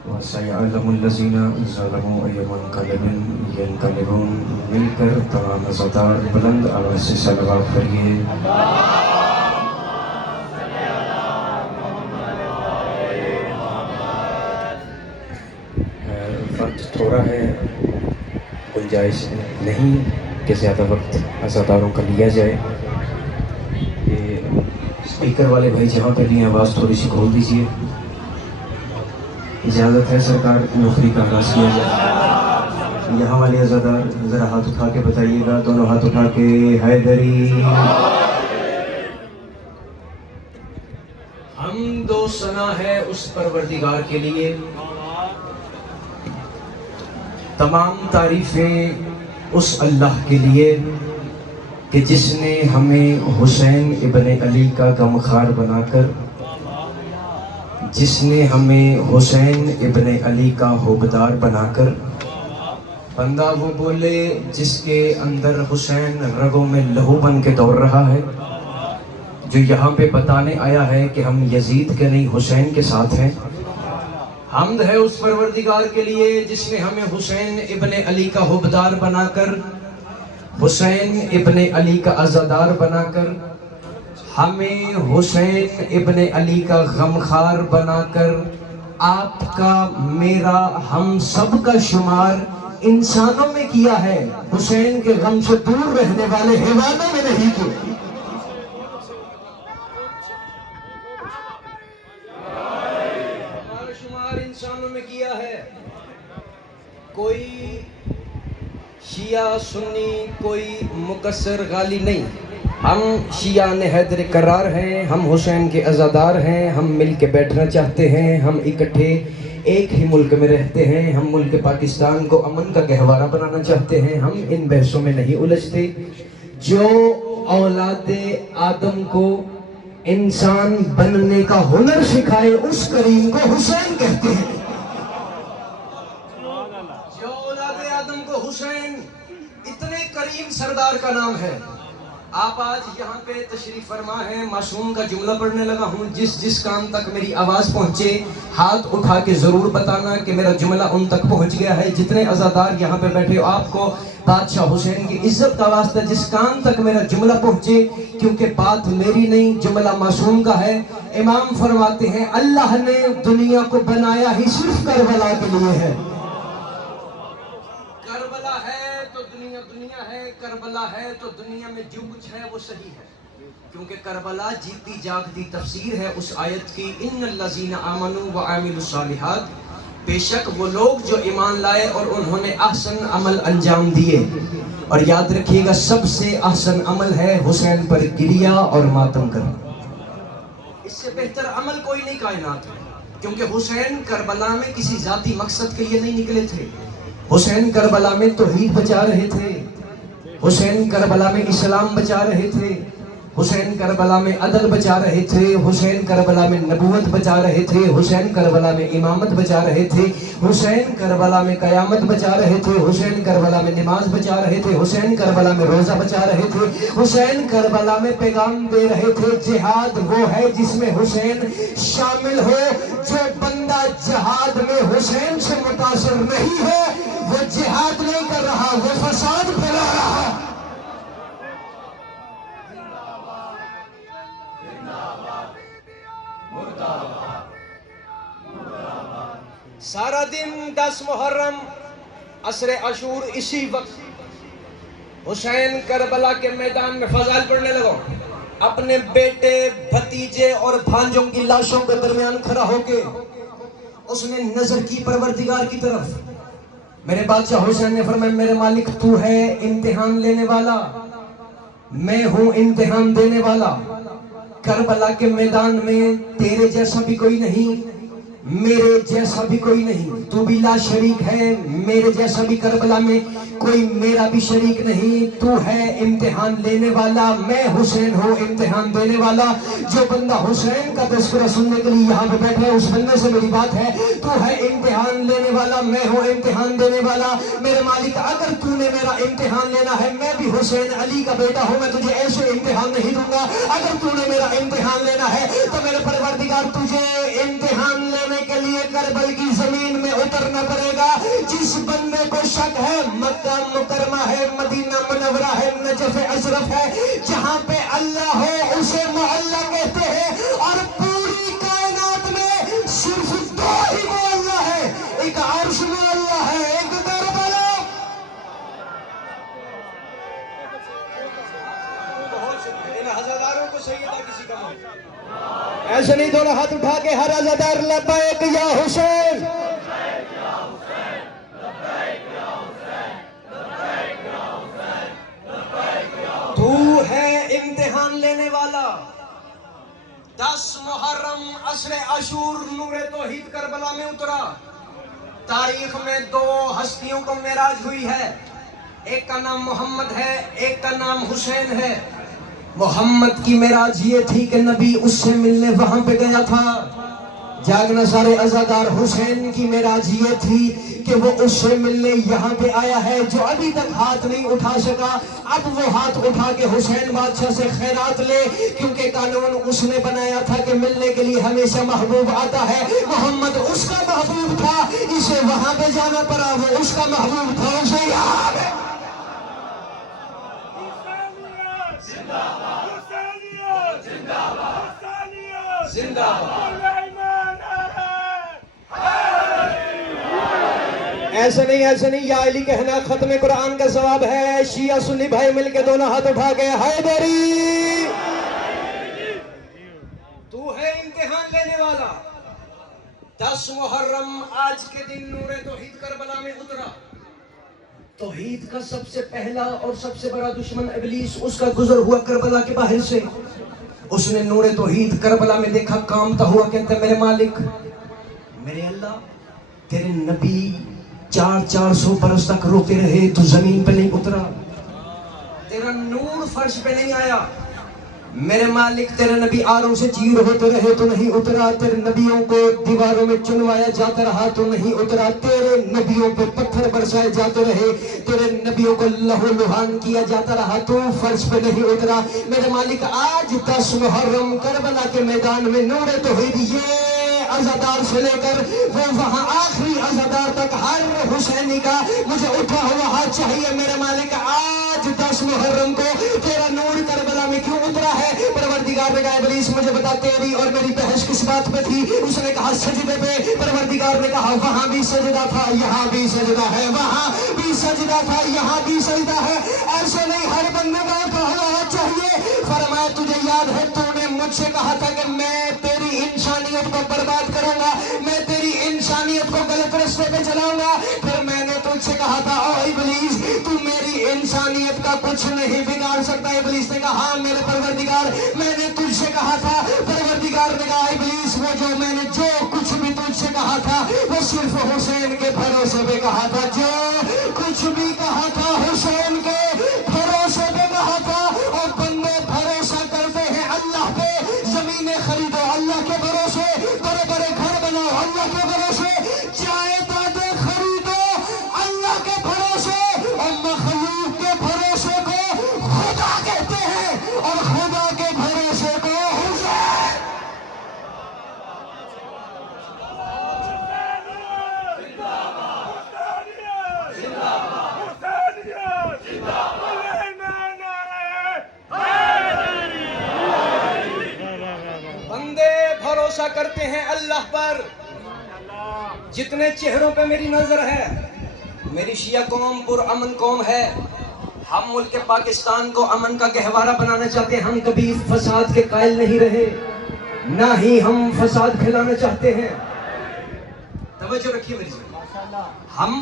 وَسَيَعْلَمُ الَّذِينَ ظَلَمُوا أَيَّ مُنقَلِبٍ يَنقَلِبُونَ مل کر تمام ازادار بلند آواز سے صلوات پڑھیے۔ وقت تھوڑا ہے، گنجائش نہیں کہ زیادہ وقت عزاداروں کا لیا جائے۔ اسپیکر والے بھائی جہاں پہ لیں آواز تھوڑی سی کھول دیجیے۔ اجازت ہے سرکار، نوکری کا آغاز کیا جائے۔ یہاں والے عزادار ذرا ہاتھ اٹھا کے بتائیے گا، دونوں ہاتھ اٹھا کے حیدری۔ حمد و ثنا ہے اس پروردگار کے لیے، تمام تعریفیں اس اللہ کے لیے کہ جس نے ہمیں حسین ابن علی کا غمخوار بنا کر، جس نے ہمیں حسین ابن علی کا حوبدار بنا کر، بندہ وہ بولے جس کے اندر حسین رگوں میں لہو بن کے دوڑ رہا ہے، جو یہاں پہ بتانے آیا ہے کہ ہم یزید کے نہیں حسین کے ساتھ ہیں۔ حمد ہے اس پروردگار کے لیے جس نے ہمیں حسین ابن علی کا حوبدار بنا کر، حسین ابن علی کا عزادار بنا کر، ہمیں حسین ابن علی کا غمخوار بنا کر، آپ کا میرا ہم سب کا شمار انسانوں میں کیا ہے، حسین کے غم سے دور رہنے والے حیوانوں میں نہیں کیا۔ ہمارا شمار انسانوں میں کیا ہے۔ کوئی شیعہ سنی، کوئی مقصر غالی نہیں، ہم شیعان حیدر کرار ہیں، ہم حسین کے عزادار ہیں، ہم مل کے بیٹھنا چاہتے ہیں، ہم اکٹھے ایک ہی ملک میں رہتے ہیں، ہم ملک پاکستان کو امن کا گہوارہ بنانا چاہتے ہیں، ہم ان بحثوں میں نہیں الجھتے۔ جو اولاد آدم کو انسان بننے کا ہنر سکھائے اس کریم کو حسین کہتے ہیں۔ جو اولاد آدم کو حسین، اتنے کریم سردار کا نام ہے۔ آپ آج یہاں پہ تشریف فرما ہیں، معصوم کا جملہ پڑھنے لگا ہوں، جس کام تک میری آواز پہنچے ہاتھ اٹھا کے ضرور بتانا کہ میرا جملہ ان تک پہنچ گیا ہے۔ جتنے عزادار یہاں پہ بیٹھے ہو، آپ کو بادشاہ حسین کی عزت کا واسطہ جس کام تک میرا جملہ پہنچے، کیونکہ بات میری نہیں جملہ معصوم کا ہے۔ امام فرماتے ہیں اللہ نے دنیا کو بنایا ہی صرف کربلا کے لیے ہے۔ کربلا ہے تو دنیا دنیا ہے، کربلا ہے تو دنیا میں جو کچھ ہے وہ صحیح ہے، کیونکہ کربلا جیتی جاگتی تفسیر ہے اس آیت کی، ان الذین آمنوا وعملوا الصالحات، بے شک وہ لوگ جو ایمان لائے اور انہوں نے احسن عمل انجام دیے۔ اور یاد رکھیے گا سب سے احسن عمل ہے حسین پر گریہ اور ماتم کرنا، اس سے بہتر عمل کوئی نہیں کائنات میں، کیونکہ حسین کربلا میں کسی ذاتی مقصد کے لیے نہیں نکلے تھے۔ حسین کربلا میں توحید بچا رہے تھے، حسین کربلا میں اسلام بچا رہے تھے، حسین کربلا میں عدل بچا رہے تھے، حسین کربلا میں نبوت بچا رہے تھے، حسین کربلا میں امامت بچا رہے تھے، حسین کربلا میں قیامت بچا رہے تھے، حسین کربلا میں نماز بچا رہے تھے، حسین کربلا میں روزہ بچا رہے تھے، حسین کربلا میں پیغام دے رہے تھے جہاد وہ ہے جس میں حسین شامل ہو۔ جو بندہ جہاد میں حسین سے متاثر نہیں ہے وہ جہاد نہیں کر رہا، وہ فساد پھیلا رہا۔ سارا دن 10 محرم عصر عاشور اسی وقت حسین کربلا کے میدان میں فضائل پڑھنے لگا، اپنے بیٹے بھتیجے اور بھانجوں کی لاشوں کے درمیان کھڑا ہو کے اس نے نظر کی پروردگار کی طرف۔ میرے بادشاہ حسین نے فرمایا میرے مالک تو ہے امتحان لینے والا، میں ہوں امتحان دینے والا۔ کربلا کے میدان میں تیرے جیسا بھی کوئی نہیں، میرے جیسا بھی کوئی نہیں، تو بھی لا شریک ہے، میرے جیسا بھی کربلا میں کوئی میرا بھی شریک نہیں، تو ہے امتحان لینے والا، میں حسین ہوں امتحان دینے والا۔ جو بندہ حسین کا تذکرہ سننے کے لیے یہاں پہ بیٹھا ہے اس بندے سے میری بات ہے، تو ہے امتحان لینے والا، میں ہوں امتحان دینے والا۔ میرے مالک اگر تو نے میرا امتحان لینا ہے، میں بھی حسین علی کا بیٹا ہوں، میں تجھے ایسے امتحان نہیں دوں گا۔ اگر تو نے میرا امتحان لینا ہے تو میرے پروردگار تجھے امتحان لینے کے لیے کربل کی زمین میں اترنا پڑے گا. جس بندے کو شک ہے مکہ مکرمہ ہے، مدینہ منورہ ہے، نجف اشرف ہے، جہاں پہ اللہ ہو اسے معلیٰ کہتے ہیں. اور پوری کائنات میں صرف دو ہی معلیٰ ہے، ایک عرش معلیٰ ہے، ایک کربلا. ان ہزاروں کو سیدہ کسی کا نہیں. ایسے نہیں دونوں ہاتھ اٹھا کے ہر عزادار لبیک یا حسین. تو ہے امتحان لینے والا. 10 محرم عصر عاشور نور توحید کربلا میں اترا. تاریخ میں 2 ہستیوں کو معراج ہوئی ہے. ایک کا نام محمد ہے، ایک کا نام حسین ہے. محمد کی معراج یہ تھی کہ نبی اس سے ملنے وہاں پہ گیا تھا. جاگنا سارے عزادار. حسین کی معراج یہ تھی کہ وہ اس سے ملنے یہاں پہ آیا ہے. جو ابھی تک ہاتھ نہیں اٹھا سکا اب وہ ہاتھ اٹھا کے حسین بادشاہ سے خیرات لے، کیونکہ قانون اس نے بنایا تھا کہ ملنے کے لیے ہمیشہ محبوب آتا ہے. محمد اس کا محبوب تھا، اسے وہاں پہ جانا پڑا. وہ اس کا محبوب تھا، اسے یہاں پہ. زندہ باد. ایسے نہیں یا علی کہنا ختم قرآن کا ثواب ہے. شیعہ سنی بھائی مل کے دونوں ہاتھ اٹھا کے حیدری. تو ہے امتحان لینے والا. 10 محرم آج کے دن نور توحید کربلا میں اترا. توحید کا سب سے پہلا اور سب سے بڑا دشمن ابلیس، اس کا گزر ہوا کربلا کے باہر سے. اس نے نور توحید کربلا میں دیکھا، کامتا ہوا کہتا میرے مالک، میرے اللہ، تیرے نبی 400 برس تک روتے رہے تو زمین پہ نہیں اترا، تیرا نور فرش پہ نہیں آیا. میرے مالک تیرے نبی آروں سے چیر ہوتے رہے تو نہیں اترا، تیرے نبیوں کو دیواروں میں چنوایا جاتا رہا تو نہیں اترا، تیرے نبیوں پہ پتھر برسائے جاتے رہے، تیرے نبیوں کو لہو لہان کیا جاتا رہا تو فرش پہ نہیں اترا. میرے مالک آج 10 محرم کربلا کے میدان میں نور توحید یہ عزادار سے لے کر وہ وہاں آخری عزادار تک ہر حسینی کا مجھے اٹھا ہوا ہاتھ چاہیے. میرے مالک آج 10 محرم کو تیرا نور کربلا میں کیوں اترا ہے؟ پروردگار نے کہا ابلیس مجھے بتا تیری اور میری بحث کس بات پہ تھی؟ اس نے کہا سجدے پہ. پروردگار نے کہا وہاں بھی سجدہ تھا، یہاں بھی سجدہ ہے، وہاں بھی سجدہ تھا، یہاں بھی سجدہ ہے. ایسے نہیں ہر بندے کا اٹھا ہوا ہاتھ چاہیے. فرمایا تجھے یاد ہے تو نے مجھ سے کہا تھا کہ میں تیری انسانیت کو برباد کروں گا، میں تیری انسانیت کو غلط راستے پہ چلاؤں گا. پھر میں نے تجھ سے کہا تھا او ابلیس تو میری انسانیت کا کچھ نہیں بگاڑ سکتا. ابلیس نے کہا ہاں میرے پروردگار میں نے تجھ سے کہا تھا. پروردگار نے کہا ابلیس وہ جو میں نے جو کچھ بھی تجھ سے کہا تھا وہ صرف حسین کے بھروسے پہ کہا تھا. جو کچھ بھی کہا تھا حسین کے بھروسے پہ کہا تھا. اور بندے بھروسہ کرتے ہیں اللہ پہ. زمینیں خریدو اللہ کے بھروسے، بڑے بڑے گھر بناؤ اللہ کے بھروسے، جائیدادیں خریدو اللہ کے بھروسے، اور مخلوق کے بھروسے کو خدا کہتے ہیں اور خدا کے بھروسے کو حسین. بندے بھروسہ کرتے ہیں اللہ پر. جتنے چہروں پہ میری نظر ہے، میری شیعہ قوم پر امن قوم ہے. ہم ملک پاکستان کو امن کا گہوارہ بنانا چاہتے ہیں. ہم کبھی فساد کے قائل نہیں رہے، نہ ہی ہم فساد پھیلانا چاہتے ہیں. توجہ رکھیے میری جان، ہم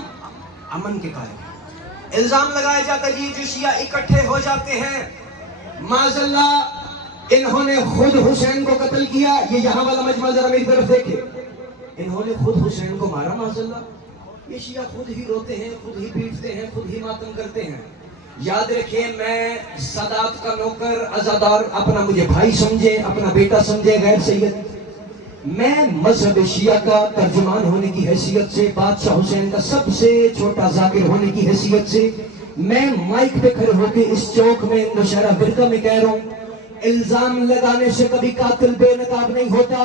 امن کے قائل ہیں. الزام لگایا جاتا ہے جی جو شیعہ اکٹھے ہو جاتے ہیں معاذ اللہ انہوں نے خود حسین کو قتل کیا. یہ یہاں والا مجمع ذرا میری طرف دیکھے، انہوں نے خود حسین کو مارا معاذ اللہ. یہ شیعہ خود ہی روتے ہیں، خود ہی پیٹتے ہیں، خود ہی ماتم کرتے ہیں. یاد رکھیں میں سادات کا نوکر عزادار اپنا مجھے بھائی سمجھے، اپنا بیٹا سمجھے غیر سید، میں مذہب شیعہ کا ترجمان ہونے کی حیثیت سے، بادشاہ حسین کا سب سے چھوٹا ذاکر ہونے کی حیثیت سے میں مائک پہ کھڑے ہو کے اس چوک میں نوشہرہ برقع میں کہہ رہا ہوں الزام لگانے سے کبھی قاتل بے نقاب نہیں ہوتا.